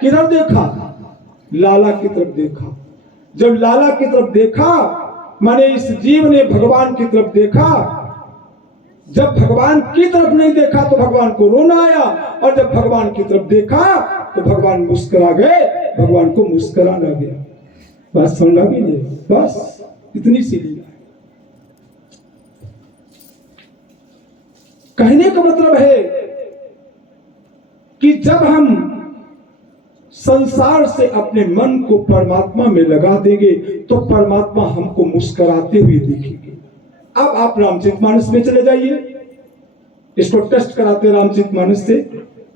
किधर देखा? लाला की तरफ देखा। जब लाला की तरफ देखा माने इस जीव ने भगवान की तरफ देखा। जब भगवान की तरफ नहीं देखा तो भगवान को रोना आया, और जब भगवान की तरफ देखा तो भगवान मुस्कुरा गए, भगवान को मुस्कुराना गया। बात समझ आ गई? बस इतनी सी लीला है। कहने का मतलब है कि जब हम संसार से अपने मन को परमात्मा में लगा देंगे तो परमात्मा हमको मुस्कुराते हुए दिखेंगे। अब आप रामचरितमानस में चले जाइए, इसको टेस्ट कराते हैं रामचरितमानस से।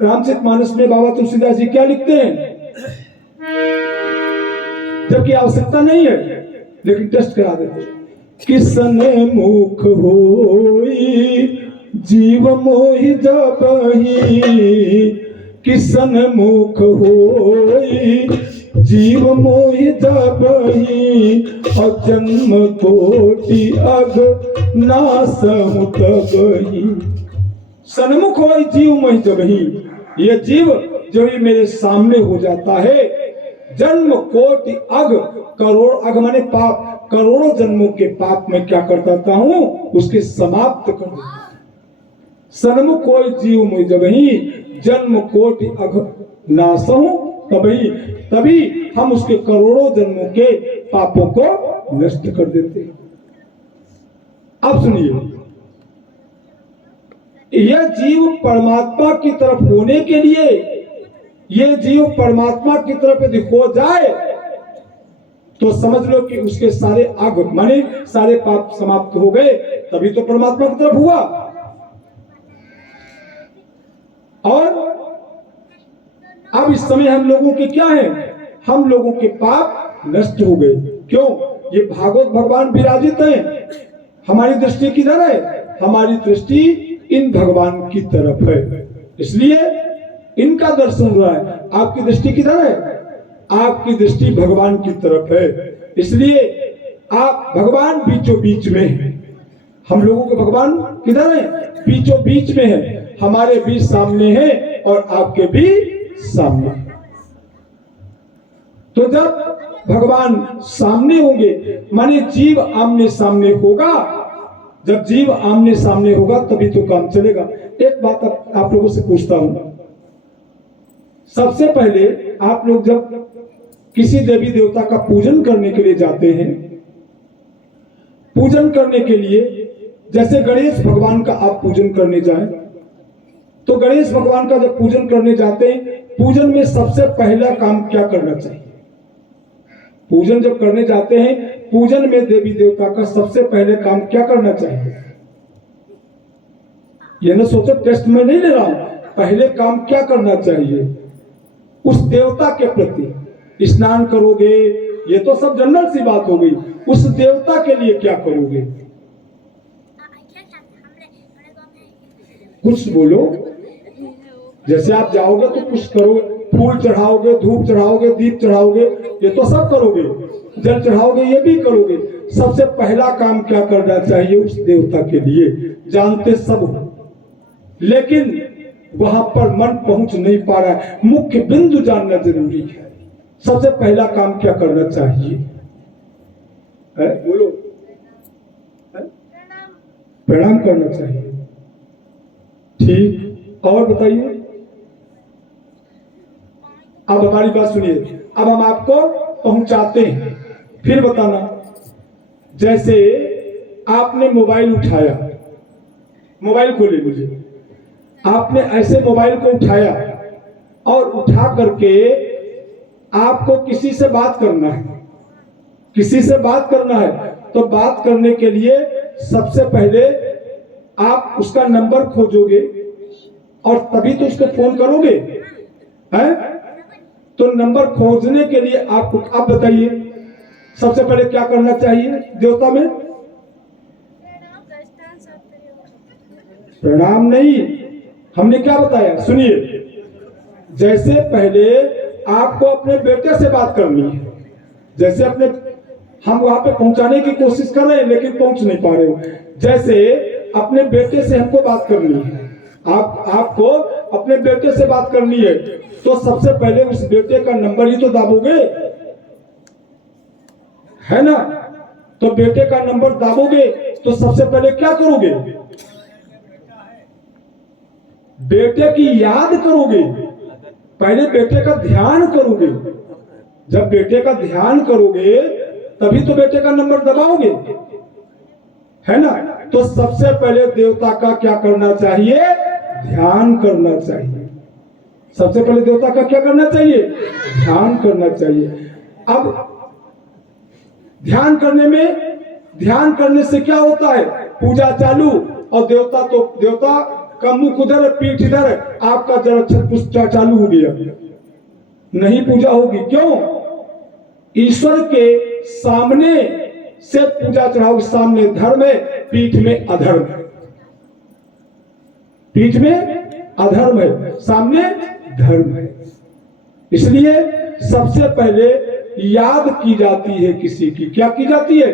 रामचरितमानस में बाबा तुलसीदास जी क्या लिखते हैं, जबकि आवश्यकता नहीं है लेकिन टेस्ट करा देते हैं। किसन मुख होई जीव मोहि जबहि, किसन मुख होई जीव मोहि जबहि, और जन्म कोटि अग नासहु तबहि। सन्मुख होई जीव मोहि जबहि, ये जीव जो ही मेरे सामने हो जाता है, जन्म कोटि अग, करोड़ अग माने पाप, करोड़ों जन्मों के पाप में क्या करता हूं, उसके समाप्त कर देता। सन्मुख होई जीव मोहि जबहि, जन्म कोटि अग नासहु तबहि, तभी हम उसके करोड़ों जन्मों के पापों को नष्ट कर देते हैं। अब सुनिए, यह जीव परमात्मा की तरफ होने के लिए, यह जीव परमात्मा की तरफ यदि हो जाए तो समझ लो कि उसके सारे अग माने सारे पाप समाप्त हो गए, तभी तो परमात्मा की तरफ हुआ। और अब इस समय हम लोगों के क्या है, हम लोगों के पाप नष्ट हो गए। क्यों? ये भागवत भगवान विराजित हैं। हमारी दृष्टि किधर है? हमारी दृष्टि इन भगवान की तरफ है, इसलिए इनका दर्शन हो रहा है। आपकी दृष्टि किधर है? आपकी दृष्टि भगवान की तरफ है, इसलिए आप भगवान बीचों बीच में है। हम लोगों के भगवान किधर है? बीचों बीच में है। हमारे भी सामने है और आपके भी सामने। तो जब भगवान सामने होंगे माने जीव आमने सामने होगा, जब जीव आमने सामने होगा तभी तो काम चलेगा। एक बात आप लोगों से पूछता हूं, सबसे पहले आप लोग जब किसी देवी देवता का पूजन करने के लिए जाते हैं, पूजन करने के लिए जैसे गणेश भगवान का आप पूजन करने जाएं, तो गणेश भगवान का जब पूजन करने जाते हैं, पूजन में सबसे पहला काम क्या करना चाहिए? पूजन जब करने जाते हैं, पूजन में देवी देवता का सबसे पहले काम क्या करना चाहिए? ये ना सोचो टेस्ट में नहीं ले रहा हूं, पहले काम क्या करना चाहिए? उस देवता के प्रति स्नान करोगे, ये तो सब जनरल सी बात हो गई। उस देवता के लिए क्या करोगे? कुछ बोलो। जैसे आप जाओगे तो कुछ करोगे, फूल चढ़ाओगे, धूप चढ़ाओगे, दीप चढ़ाओगे, ये तो सब करोगे, जल चढ़ाओगे, ये भी करोगे। सबसे पहला काम क्या करना चाहिए उस देवता के लिए? जानते सब हो, लेकिन वहां पर मन पहुंच नहीं पा रहा है। मुख्य बिंदु जानना जरूरी है। सबसे पहला काम क्या करना चाहिए? बोलो। प्रणाम करना चाहिए। ठीक, और बताइए। अब हमारी बात सुनिए, अब हम आपको पहुंचाते हैं, फिर बताना। जैसे आपने मोबाइल उठाया, मोबाइल खोले मुझे, आपने ऐसे मोबाइल को उठाया और उठा करके आपको किसी से बात करना है, किसी से बात करना है, तो बात करने के लिए सबसे पहले आप उसका नंबर खोजोगे और तभी तो उसको फोन करोगे, हैं? तो नंबर खोजने के लिए आपको, आप बताइए सबसे पहले क्या करना चाहिए देवता में? प्रणाम नहीं, हमने क्या बताया सुनिए। जैसे पहले आपको अपने बेटे से बात करनी है, जैसे अपने, हम वहां पे पहुंचाने की कोशिश कर रहे हैं लेकिन पहुंच नहीं पा रहे हो। जैसे अपने बेटे से हमको बात करनी है, आपको अपने बेटे से बात करनी है तो सबसे पहले उस बेटे का नंबर ही तो दाबोगे, है ना? तो बेटे का नंबर दाबोगे तो सबसे पहले क्या करोगे? बेटे की याद करोगे, पहले बेटे का ध्यान करोगे। जब बेटे का ध्यान करोगे तभी तो बेटे का नंबर दबाओगे, है ना? तो सबसे पहले देवता का क्या करना चाहिए? ध्यान करना चाहिए। सबसे पहले देवता का क्या करना चाहिए? ध्यान करना चाहिए। अब ध्यान करने से क्या होता है? पूजा चालू, और देवता का मुख उधर, पीठ इधर, आपका जरा छत पूजा चालू हो गया, नहीं पूजा होगी। क्यों? ईश्वर के सामने से पूजा चढ़ाओगे। सामने धर्म है, पीठ में अधर्म है। पीठ में अधर्म है, सामने धर्म है। इसलिए सबसे पहले याद की जाती है किसी की। क्या की जाती है?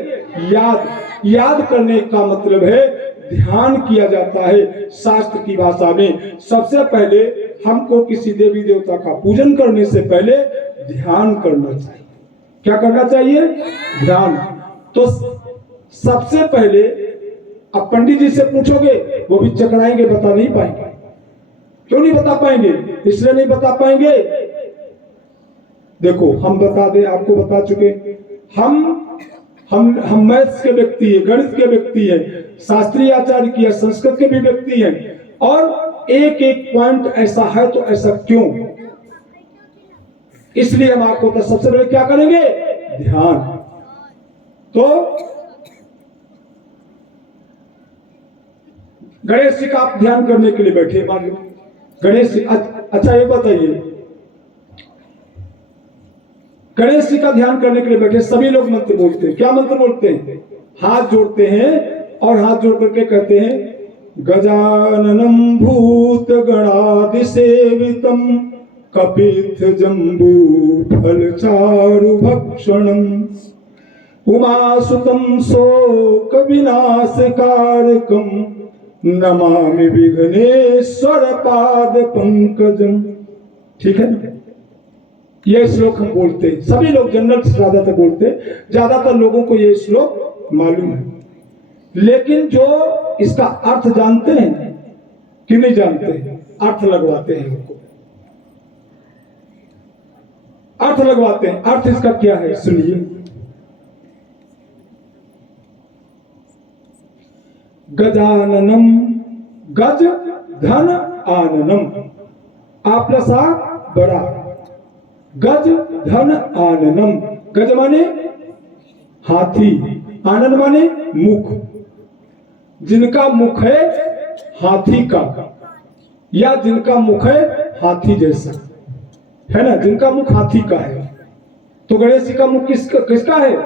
याद करने का मतलब है ध्यान किया जाता है। शास्त्र की भाषा में सबसे पहले हमको किसी देवी देवता का पूजन करने से पहले ध्यान करना चाहिए। क्या करना चाहिए? ध्यान। तो सबसे पहले अब पंडित जी से पूछोगे, वो भी चकराएंगे, बता नहीं पाएंगे। क्यों नहीं बता पाएंगे? इसलिए नहीं बता पाएंगे, देखो हम बता दें, आपको बता चुके, हम मैथ्स के व्यक्ति है, गणित के व्यक्ति है, शास्त्रीय आचार्य की है, संस्कृत के भी व्यक्ति हैं, और एक एक पॉइंट ऐसा है तो ऐसा क्यों, इसलिए हम आपको तो सबसे पहले क्या करेंगे? ध्यान। तो गणेश जी का आप ध्यान करने के लिए बैठे, मान लो गणेश जी। अच्छा ये बताइए, गणेश जी का ध्यान करने के लिए बैठे, सभी लोग मंत्र बोलते हैं। क्या मंत्र बोलते हैं? हाथ जोड़ते हैं और हाथ जोड़ करके कहते हैं गजाननम भूत गणादि सेवितम कपित्थ जम्बू फल चारु भक्षणम उमासुतम शोक विनाशकारकम नमामि विघ्नेश्वर पाद पंकजम। ठीक है ना? ये श्लोक हम बोलते हैं, सभी लोग जनरल ज्यादातर बोलते हैं, ज्यादातर लोगों को ये श्लोक मालूम है। लेकिन जो इसका अर्थ जानते हैं कि नहीं जानते हैं, अर्थ लगवाते हैं उनको, अर्थ लगवाते हैं। अर्थ इसका क्या है सुनिए। गजाननम, गज धन आननम, आ प्लस आ बड़ा, गज धन आननम। गज माने हाथी, आनन माने मुख। जिनका मुख है हाथी का, या जिनका मुख है हाथी जैसा, है ना? जिनका मुख हाथी का है, तो गणेश जी का मुख किसका है?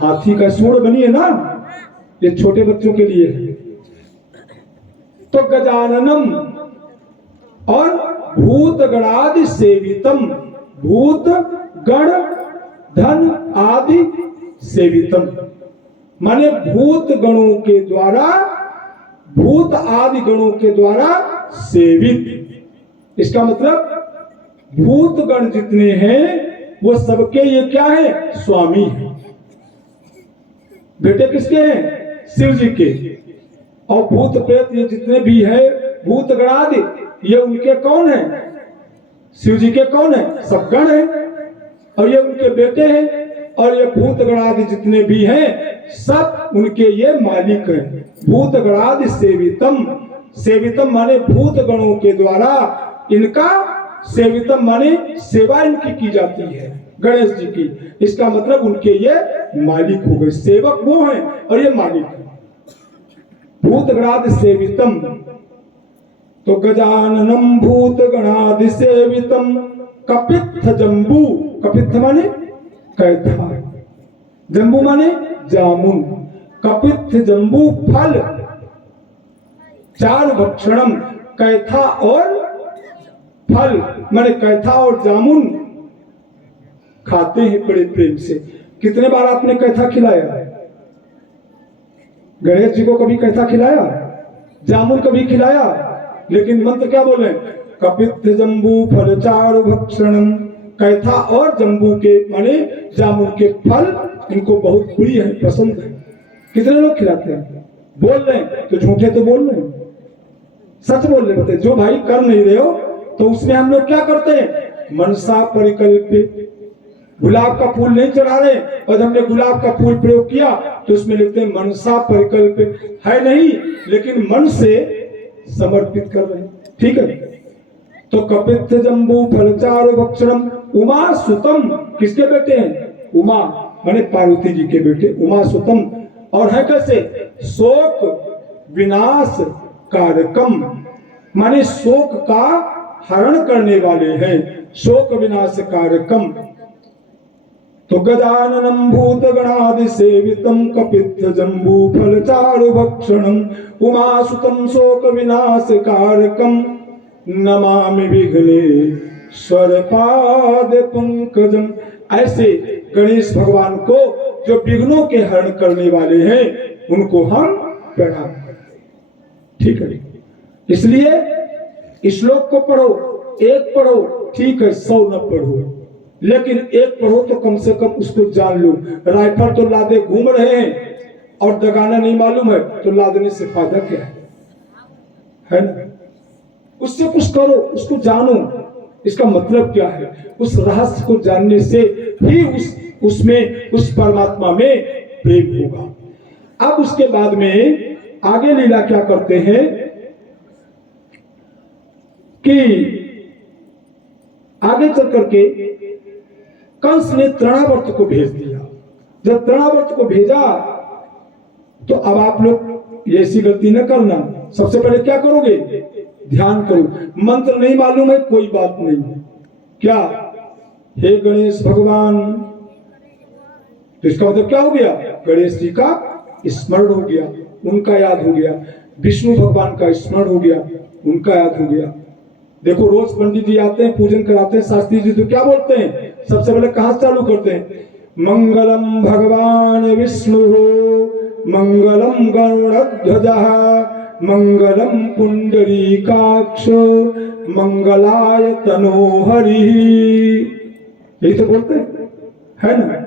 हाथी का। सूंड बनी है ना, ये छोटे बच्चों के लिए है। तो गजाननम और भूत गणादि सेवितम, भूत गण धन आदि सेवितम माने भूत गणों के द्वारा, भूत आदि गणों के द्वारा सेवित। इसका मतलब भूत गण जितने हैं वो सबके ये क्या है? स्वामी है। बेटे किसके हैं? शिव जी के। और भूत प्रेत ये जितने भी है, भूत गणादि, ये उनके कौन है? शिव जी के कौन है? सब गण है, और ये उनके बेटे हैं। और ये भूत गणादि जितने भी हैं सब उनके ये मालिक हैं। भूत गणादि सेवितम, सेवितम माने भूत गणों के द्वारा इनका, सेवितम माने सेवा इनकी की जाती है गणेश जी की। इसका मतलब उनके ये मालिक हो गए। सेवक वो हैं और ये मालिक है। भूत गणादि सेवितम, तो गजाननम भूत गणादि सेवितम कपित्थ जम्बू, कपित्थ माने कैथा, जम्बू माने जामुन, कपित्थ जम्बू फल चार भक्षणम, कैथा और फल माने कैथा और जामुन खाते हैं बड़े प्रेम से। कितने बार आपने कैथा खिलाया? गणेश जी को कभी कैथा खिलाया? जामुन कभी खिलाया? लेकिन मंत्र क्या बोले? कपित्थ जम्बू फल चारु भक्षणम, कैथा और जम्बू के माने जामुन के फल इनको बहुत प्रिय है, पसंद है। कितने लोग खिलाते हैं? बोल रहे हैं तो झूठे तो बोल रहे हैं, सच बोल रहे होते। जो भाई कर नहीं रहे हो तो उसमें हम लोग क्या करते हैं? मनसा परिकल्पित। गुलाब का फूल नहीं चढ़ा रहे और हमने गुलाब का फूल प्रयोग किया तो उसमें लिखते हैं मनसा परिकल्पित है नहीं, लेकिन मन से समर्पित कर रहे हैं। ठीक है। तो कपित्थ जम्बू फलचारु भक्षणम उमा सुतम, किसके बेटे हैं? उमा माने पार्वती जी के बेटे उमा सुतम। और है कैसे? शोक विनाश कारकम, माने शोक का हरण करने वाले हैं, शोक विनाश कारकम। तो गजाननम भूत गणादि सेवितम कपित्थ जम्बू फल चारु भक्षणम उमासुतम शोक विनाश कारकम नमामि विघ्नेश्वर पाद पंकजम। ऐसे गणेश भगवान को जो विघ्नों के हरण करने वाले हैं उनको हम प्रणाम करते। ठीक है। इसलिए श्लोक को पढ़ो, एक पढ़ो ठीक है, 100 न पढ़ो, लेकिन एक पढ़ो तो कम से कम उसको जान लो। राइफल तो लादे घूम रहे हैं और दगाना नहीं मालूम है तो लादने से फायदा क्या है ना? उससे कुछ करो, उसको जानो, इसका मतलब क्या है। उस रहस्य को जानने से ही उसमें उस परमात्मा में प्रेम होगा। अब उसके बाद में आगे लीला क्या करते हैं कि आगे चल करके कंस ने तृणावर्त को भेज दिया। जब तृणावर्त को भेजा तो अब आप लोग ऐसी गलती न करना। सबसे पहले क्या करोगे? ध्यान करो। मंत्र नहीं मालूम है कोई बात नहीं, क्या हे गणेश भगवान, तो इसका मतलब क्या हो गया? गणेश जी का स्मरण हो गया, उनका याद हो गया। विष्णु भगवान का स्मरण हो गया, उनका याद हो गया। देखो रोज पंडित जी आते हैं, पूजन कराते हैं, शास्त्री जी तो क्या बोलते हैं? सबसे पहले कहां चालू करते हैं? मंगलम भगवान विष्णु मंगलम गरुड़ध्वजः मंगलम पुंडरीकाक्ष मंगलाय तनोहरि। यही तो बोलते हैं, है ना?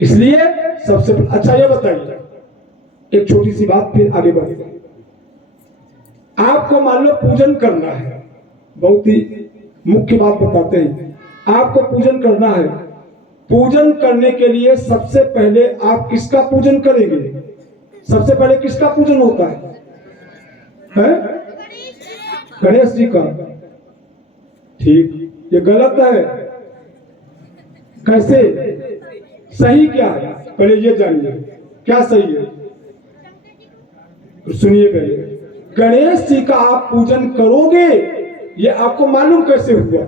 इसलिए सबसे अच्छा ये बताइए, एक छोटी सी बात फिर आगे बढ़ेगा। आपको मान लो पूजन करना है, बहुत ही मुख्य बात बताते हैं। आपको पूजन करना है, पूजन करने के लिए सबसे पहले आप किसका पूजन करेंगे? सबसे पहले किसका पूजन होता है? गणेश जी का। ठीक, ये गलत है। कैसे? सही क्या है पहले ये जानिए, क्या सही है? सुनिए पहले, गणेश जी का आप पूजन करोगे ये आपको मालूम कैसे हुआ?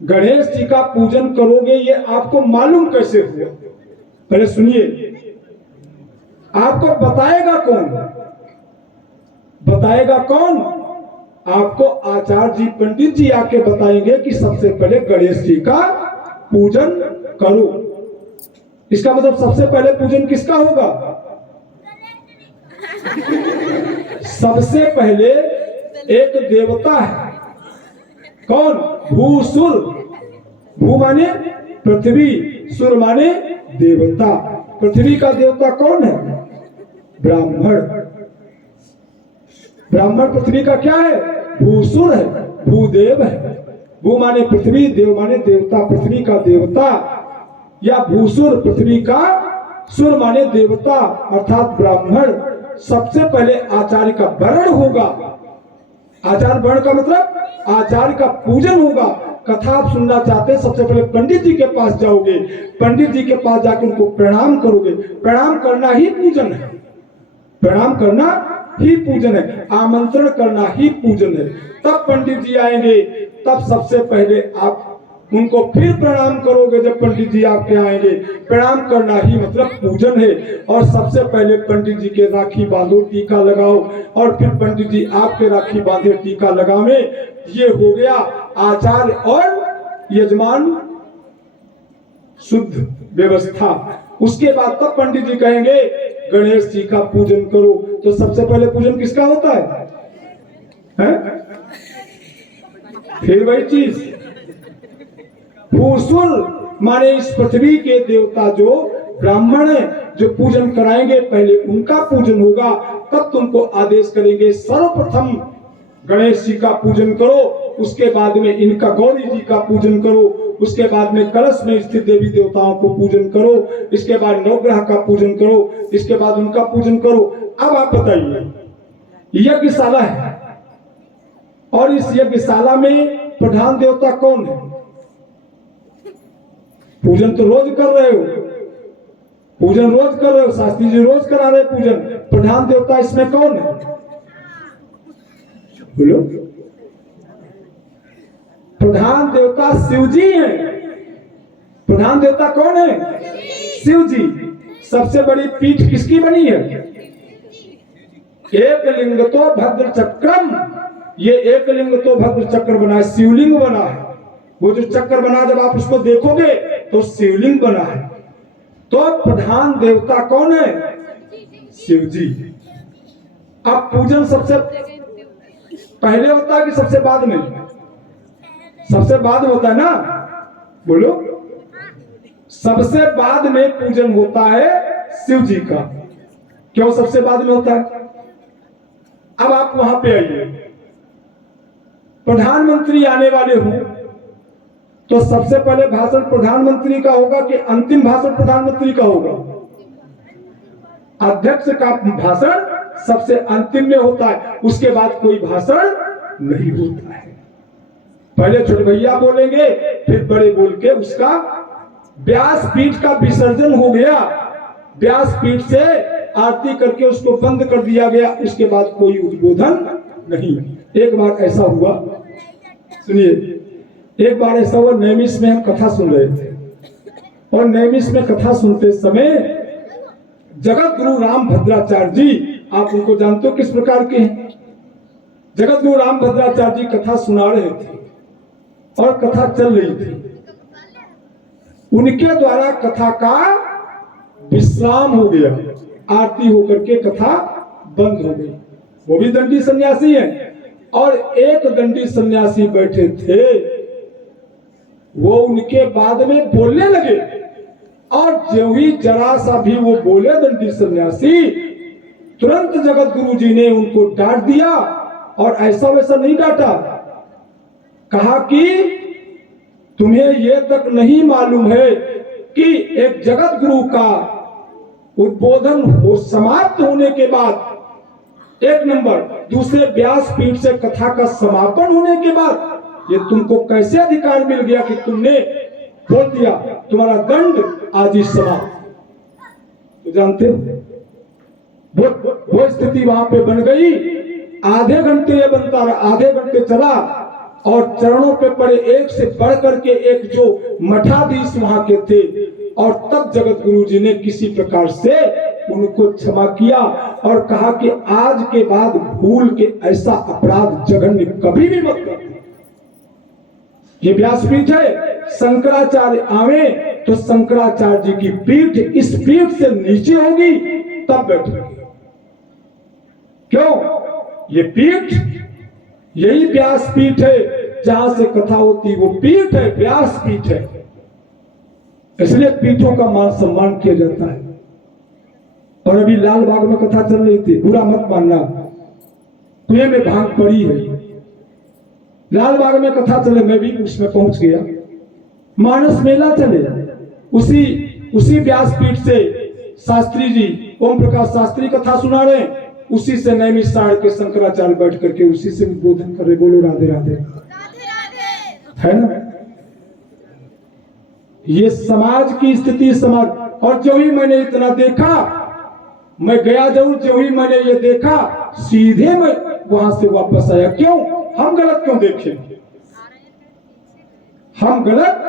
गणेश जी का पूजन करोगे ये आपको मालूम कैसे हुआ? पहले सुनिए। आपको बताएगा कौन? बताएगा कौन? आपको आचार्य जी पंडित जी आके बताएंगे कि सबसे पहले गणेश जी का पूजन करो। इसका मतलब सबसे पहले पूजन किसका होगा? सबसे पहले एक देवता है, कौन? भूसुर। भू माने पृथ्वी, सुर माने देवता। पृथ्वी का देवता कौन है? ब्राह्मण। ब्राह्मण पृथ्वी का क्या है? भूसुर है, भूदेव है। भू माने पृथ्वी, देव माने देवता। पृथ्वी का देवता या भूसुर, पृथ्वी का सुर माने देवता अर्थात ब्राह्मण। सबसे पहले आचार्य का वर्ण होगा। आचार्य वर्ण का मतलब आचार्य का पूजन होगा। कथा आप सुनना चाहते हैं, सबसे पहले पंडित जी के पास जाओगे, पंडित जी के पास जाकर उनको प्रणाम करोगे। प्रणाम करना ही पूजन है, प्रणाम करना ही पूजन है, आमंत्रण करना ही पूजन है। तब पंडित जी आएंगे, तब सबसे पहले आप उनको फिर प्रणाम करोगे। जब पंडित जी आपके आएंगे, प्रणाम करना ही मतलब पूजन है। और सबसे पहले पंडित जी के राखी बांधो, टीका लगाओ, और फिर पंडित जी आपके राखी बांधे, टीका लगावे। ये हो गया आचार्य और यजमान शुद्ध व्यवस्था। उसके बाद तब पंडित जी कहेंगे गणेश जी का पूजन करो। तो सबसे पहले पूजन किसका होता है? है? फिर वही चीज, भूसुर माने इस पृथ्वी के देवता जो ब्राह्मण है, जो पूजन कराएंगे पहले उनका पूजन होगा, तब तुमको आदेश करेंगे सर्वप्रथम गणेश जी का पूजन करो, उसके बाद में इनका गौरी जी का पूजन करो, उसके बाद में कलश में स्थित देवी देवताओं को पूजन करो, इसके बाद नवग्रह का पूजन करो, इसके बाद उनका पूजन करो। अब आप बताइए, यज्ञशाला है और इस यज्ञशाला में प्रधान देवता कौन है? पूजन तो रोज कर रहे हो, पूजन रोज कर रहे हो, शास्त्री जी रोज करा रहे पूजन, प्रधान देवता इसमें कौन है? बोलो। प्रधान देवता शिव जी हैं। प्रधान देवता कौन है? शिव जी। सबसे बड़ी पीठ किसकी बनी है? एक लिंग तो भद्र चक्रम, ये एक लिंग तो भद्र चक्र बना है, शिवलिंग बना है। वो जो चक्र बना, जब आप उसको देखोगे तो शिवलिंग बना है। तो प्रधान देवता कौन है? शिव जी। अब पूजन सबसे पहले होता है कि सबसे बाद में? सबसे बाद में होता है ना, बोलो। सबसे बाद में पूजन होता है शिव जी का। क्यों सबसे बाद में होता है? अब आप वहां पे आइए, प्रधानमंत्री आने वाले हो तो सबसे पहले भाषण प्रधानमंत्री का होगा कि अंतिम भाषण प्रधानमंत्री का होगा? अध्यक्ष का भाषण सबसे अंतिम में होता है, उसके बाद कोई भाषण नहीं होता है। पहले छोटे भैया बोलेंगे, फिर बड़े बोल के उसका व्यासपीठ का विसर्जन हो गया, व्यासपीठ से आरती करके उसको बंद कर दिया गया, उसके बाद कोई उद्बोधन नहीं। एक बार ऐसा हुआ, सुनिए, एक बार ऐसा हुआ, नैमिष में हम कथा सुन रहे थे और नैमिष में कथा सुनते समय जगत गुरु राम भद्राचार्य जी, आप उनको जानते हो किस प्रकार के हैं? जगत गुरु राम भद्राचार्य जी कथा सुना रहे थे और कथा चल रही थी, उनके द्वारा कथा का विश्राम हो गया, आरती होकर के कथा बंद हो गई। वो भी दंडी सन्यासी हैं और एक दंडी सन्यासी बैठे थे, वो उनके बाद में बोलने लगे और जो ही जरा सा भी वो बोले दंडी सन्यासी, तुरंत जगत गुरु जी ने उनको डांट दिया। और ऐसा वैसा नहीं डांटा, कहा कि तुम्हें ये तक नहीं मालूम है कि एक जगत गुरु का उद्बोधन हो समाप्त होने के बाद, एक नंबर, दूसरे व्यासपीठ से कथा का समापन होने के बाद ये तुमको कैसे अधिकार मिल गया कि तुमने बोल दिया, तुम्हारा दंड आज ही समाप्त। तो जानते हो वो स्थिति वहां पे बन गई। आधे घंटे ये बनता रहा, आधे घंटे चला और चरणों पे पड़े एक से बढ़ करके एक जो मठाधीश वहां के थे, और तब जगत गुरु जी ने किसी प्रकार से उनको क्षमा किया और कहा कि आज के बाद भूल के ऐसा अपराध जघन्य कभी भी मत करना। ये व्यासपीठ है, शंकराचार्य आवे तो शंकराचार्य जी की पीठ इस पीठ से नीचे होगी तब बैठेगी। क्यों? ये पीठ, यही व्यासपीठ है, जहां से कथा होती, वो पीठ है, व्यासपीठ है, इसलिए पीठों का मान सम्मान किया जाता है। और अभी लाल बाग में कथा चल रही थी, बुरा मत मानना, कुएं में भांग पड़ी है, लाल बाग में कथा चले, मैं भी उसमें पहुंच गया, मानस मेला चले, उसी व्यासपीठ से शास्त्री जी, ओम प्रकाश शास्त्री कथा सुना रहे, उसी से नैमिषारण्य के शंकराचार्य बैठ करके उसी से उद्बोधन कर रहे, बोलो राधे राधे, है ना? ये समाज की स्थिति, समाज। और जो ही मैंने इतना देखा, मैं गया जरूर, जो ही मैंने ये देखा, सीधे मैं वहां से वापस आया। क्यों? हम गलत क्यों देखें? हम गलत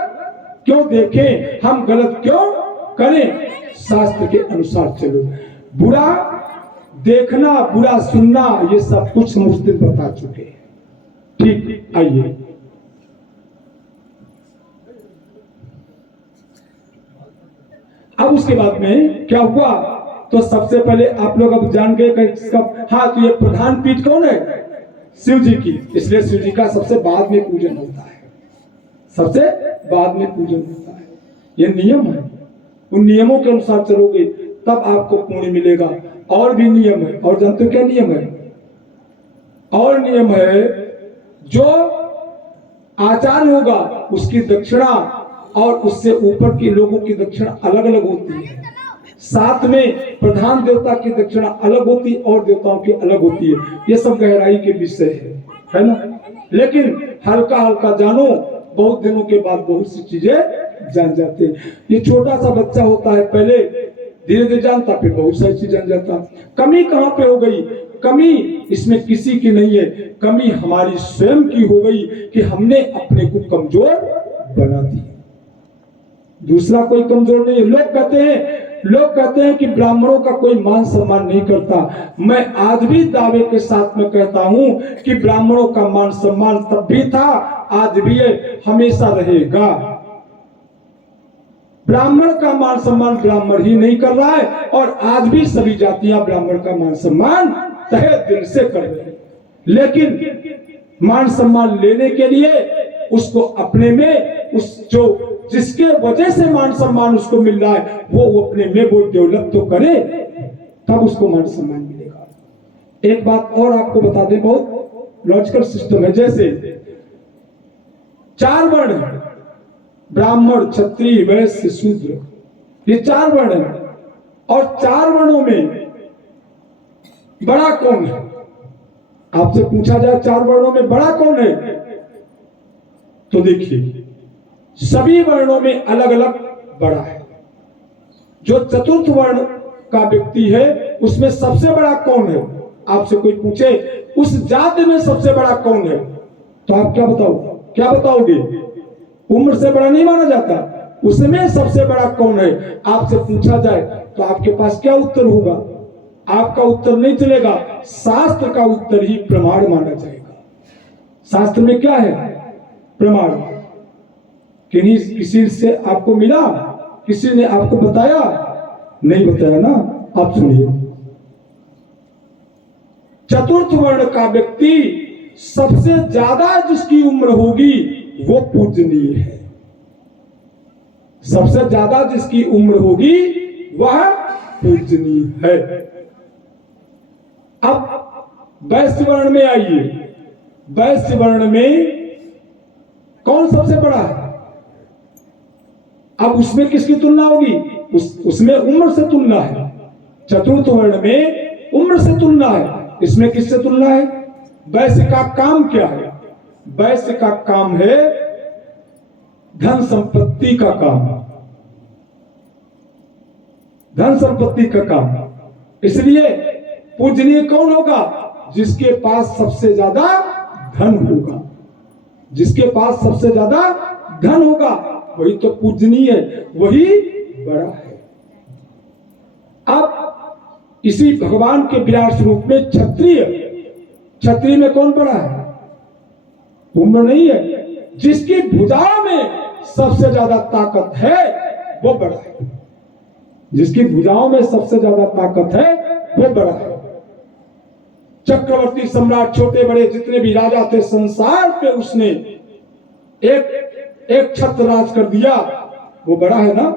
क्यों देखें? हम गलत क्यों करें? शास्त्र के अनुसार चलो। बुरा देखना, बुरा सुनना, ये सब कुछ हम उस दिन बता चुके हैं। ठीक, आइए अब उसके बाद में क्या हुआ, तो सबसे पहले आप लोग अब जान गए कि हाँ, तो ये प्रधान पीठ कौन है? शिव जी की, इसलिए शिव जी का सबसे बाद में पूजन होता है, सबसे बाद में पूजन होता है। ये नियम है, उन नियमों के अनुसार चलोगे तब आपको पुण्य मिलेगा। और भी नियम है, और जानते हो क्या नियम है? और नियम है, जो आचार होगा उसकी दक्षिणा और उससे ऊपर के लोगों की दक्षिणा अलग अलग होती है। साथ में प्रधान देवता की दक्षिणा अलग होती है और देवताओं की अलग होती है। ये सब गहराई के विषय है ना। लेकिन हल्का हल्का जानो, बहुत दिनों के बाद बहुत सी चीजें जान जाते हैं। ये छोटा सा बच्चा होता है, पहले धीरे धीरे जानता, फिर बहुत सारी चीज जान जाता। कमी कहाँ पे हो गई? कमी इसमें किसी की नहीं है, कमी हमारी स्वयं की हो गई कि हमने अपने को कमजोर बना दिया। दूसरा कोई कमजोर नहीं है। लोग कहते हैं कि ब्राह्मणों का कोई मान सम्मान नहीं करता। मैं आज भी दावे के साथ में कहता हूं कि ब्राह्मणों का मान सम्मान तब भी था, आज भी है, हमेशा रहेगा। ब्राह्मण का मान सम्मान ब्राह्मण ही नहीं कर रहा है, और आज भी सभी जातियां ब्राह्मण का मान सम्मान तहे दिल से कर रहे हैं। लेकिन मान सम्मान लेने के लिए उसको अपने में जिसके वजह से मान सम्मान उसको मिल रहा है वो अपने में वो डेवलप तो करे, तब उसको मान सम्मान मिलेगा। एक बात और आपको बता दें, बहुत लॉजिकल सिस्टम है। जैसे 4 वर्ण, ब्राह्मण, क्षत्रिय, वैश्य, शूद्र, ये 4 वर्ण है, और 4 वर्णों में बड़ा कौन है? आपसे पूछा जाए 4 वर्णों में बड़ा कौन है, तो देखिए सभी वर्णों में अलग अलग बड़ा है। जो चतुर्थ वर्ण का व्यक्ति है उसमें सबसे बड़ा कौन है? आपसे कोई पूछे उस जाति में सबसे बड़ा कौन है, तो आप क्या बताओगे? उम्र से बड़ा नहीं माना जाता, उसमें सबसे बड़ा कौन है आपसे पूछा जाए तो आपके पास क्या उत्तर होगा? आपका उत्तर नहीं चलेगा, शास्त्र का उत्तर ही प्रमाण माना जाएगा। शास्त्र में क्या है? प्रमाण। किसी से आपको मिला, किसी ने आपको बताया? नहीं बताया ना। आप सुनिए, चतुर्थ वर्ण का व्यक्ति सबसे ज्यादा जिसकी उम्र होगी वो पूजनीय है। सबसे ज्यादा जिसकी उम्र होगी वह पूजनीय है। अब वैश्य वर्ण में आइए। वैश्य वर्ण में कौन सबसे बड़ा है? अब उसमें किसकी तुलना होगी? उसमें उम्र से तुलना है। चतुर्थ वर्ण में उम्र से तुलना है, इसमें किससे तुलना है? वैश्य का काम क्या है? वैश्य का काम है धन संपत्ति का काम, धन संपत्ति का काम। इसलिए पूजनीय कौन होगा? जिसके पास सबसे ज्यादा धन होगा। जिसके पास सबसे ज्यादा धन होगा वही तो पूजनीय है, वही बड़ा है। अब इसी भगवान के विराट स्वरूप में क्षत्रिय में कौन बड़ा है? उम्र नहीं है। जिसकी भुजाओं में सबसे ज्यादा ताकत है वो बड़ा है। जिसकी भुजाओं में सबसे ज्यादा ताकत है वो बड़ा है। चक्रवर्ती सम्राट, छोटे बड़े जितने भी राजा थे संसार पे, उसने एक छत्र राज कर दिया, वो बड़ा है ना।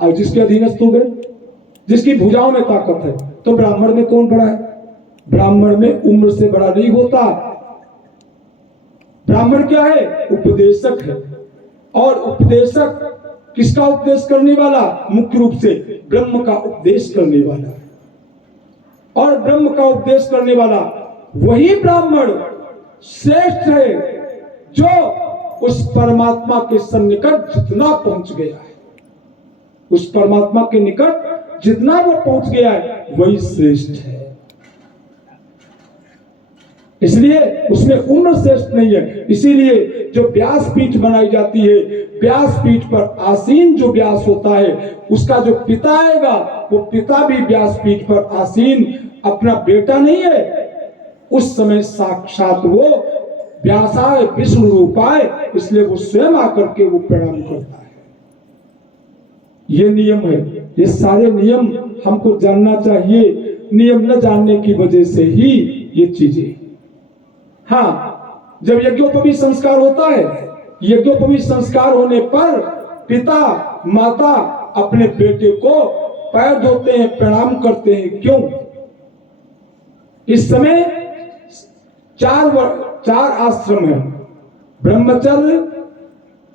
और जिसके अधीनस्थ हो गए, जिसकी भुजाओं में ताकत है, तो ब्राह्मण में कौन बड़ा है? ब्राह्मण में उम्र से बड़ा नहीं होता। ब्राह्मण क्या है? उपदेशक है। और उपदेशक किसका उपदेश करने वाला? मुख्य रूप से ब्रह्म का उपदेश करने वाला। और ब्रह्म का उपदेश करने वाला वही ब्राह्मण श्रेष्ठ है जो उस परमात्मा के सन्निकट जितना पहुंच गया है। उस परमात्मा के निकट जितना वो पहुंच गया है वही श्रेष्ठ है। इसलिए उसमें उम्र श्रेष्ठ नहीं है। इसीलिए जो व्यासपीठ बनाई जाती है, व्यासपीठ पर आसीन जो व्यास होता है उसका जो पिता आएगा वो पिता भी व्यासपीठ पर आसीन अपना बेटा नहीं है। उस समय साक्षात वो व्यासाय विष्णु रूपाय, इसलिए वो स्वयं आकर के वो प्रणाम करता है। ये नियम है। ये सारे नियम हमको जानना चाहिए। नियम न जानने की वजह से ही ये चीजें। हाँ, जब यज्ञोपवीत संस्कार होता है, यज्ञोपवीत संस्कार होने पर पिता माता अपने बेटे को पैर धोते हैं, प्रणाम करते हैं। क्यों? इस समय चार आश्रम है, ब्रह्मचर्य,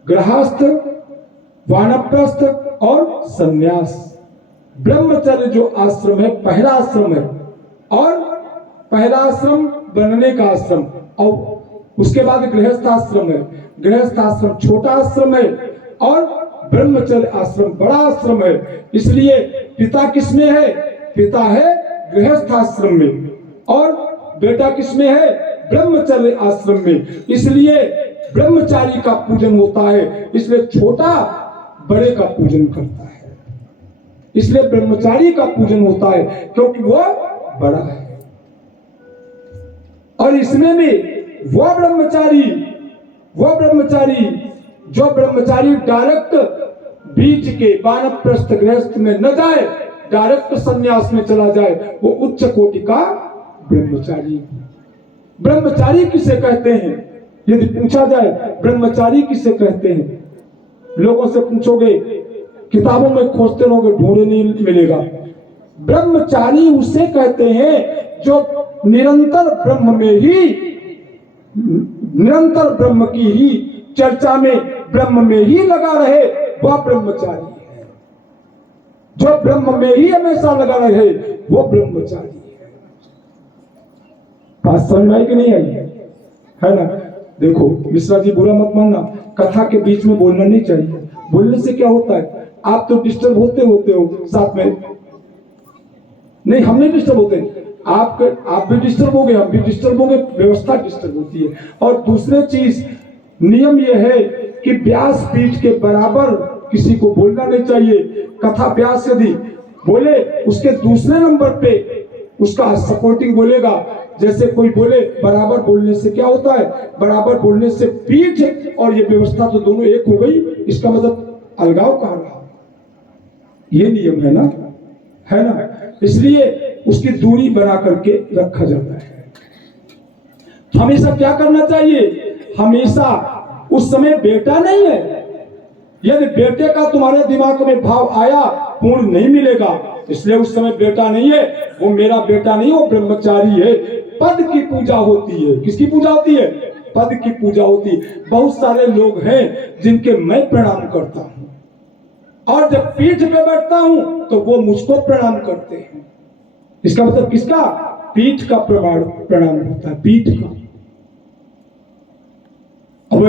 गृहस्थ, वानप्रस्थ और सन्यास। ब्रह्मचर्य जो आश्रम है पहला आश्रम है, और पहला आश्रम बनने का आश्रम, और उसके बाद गृहस्थ आश्रम है। गृहस्थ आश्रम छोटा आश्रम है और ब्रह्मचर्य आश्रम बड़ा आश्रम है। इसलिए पिता किसमें है? पिता है गृहस्थ आश्रम में, और बेटा किसमें है? ब्रह्मचर्य आश्रम में। इसलिए ब्रह्मचारी का पूजन होता है, इसलिए छोटा बड़े का पूजन करता है। इसलिए ब्रह्मचारी का पूजन होता है क्योंकि वो बड़ा है। और इसमें भी वो ब्रह्मचारी जो ब्रह्मचारी डायरेक्ट बीच के वानप्रस्थ गृहस्थ में न जाए, डायरेक्ट संन्यास में चला जाए, वो उच्च कोटि का ब्रह्मचारी। ब्रह्मचारी किसे कहते हैं? यदि पूछा जाए ब्रह्मचारी किसे कहते हैं, लोगों से पूछोगे, किताबों में खोजते रहोगे, ढूंढे नहीं मिलेगा। ब्रह्मचारी उसे कहते हैं जो निरंतर ब्रह्म में ही, निरंतर ब्रह्म की ही चर्चा में, ब्रह्म में ही लगा रहे, वह ब्रह्मचारी है। जो ब्रह्म में ही हमेशा लगा रहे, वो ब्रह्मचारी है। बात समझ में आई कि नहीं आई? है ना? देखो मिश्रा जी, बुरा मत मानना, कथा के बीच में बोलना नहीं चाहिए। बोलने से क्या होता है, आप तो डिस्टर्ब होते हो साथ में। नहीं, हम नहीं डिस्टर्ब होते, आप भी डिस्टर्ब हो गए, हम भी डिस्टर्ब हो गए, व्यवस्था डिस्टर्ब होती है। और दूसरी चीज, नियम यह है कि व्यास पीठ के बराबर किसी को बोलना नहीं चाहिए। कथा व्यास यदि बोले, उसके दूसरे नंबर पे उसका सपोर्टिंग बोलेगा। जैसे कोई बोले, बराबर बोलने से क्या होता है, बराबर बोलने से पीठ और ये व्यवस्था तो दोनों एक हो गई, इसका मतलब अलगाव कहाँ रहा। ये नियम है ना, है ना? इसलिए उसकी दूरी बना करके रखा जाता है। हमेशा क्या करना चाहिए? हमेशा उस समय बेटा नहीं है, यदि बेटे का तुम्हारे दिमाग में भाव आया, पूर्ण नहीं मिलेगा। इसलिए उस समय बेटा नहीं है, वो मेरा बेटा नहीं, वो ब्रह्मचारी है। पद की पूजा होती है। किसकी पूजा होती है? पद की पूजा होती है। बहुत सारे लोग हैं जिनके मैं प्रणाम करता हूं, और जब पीठ पे बैठता हूं तो वो मुझको प्रणाम करते हैं। इसका मतलब किसका? पीठ का प्रणाम होता है, पीठ का।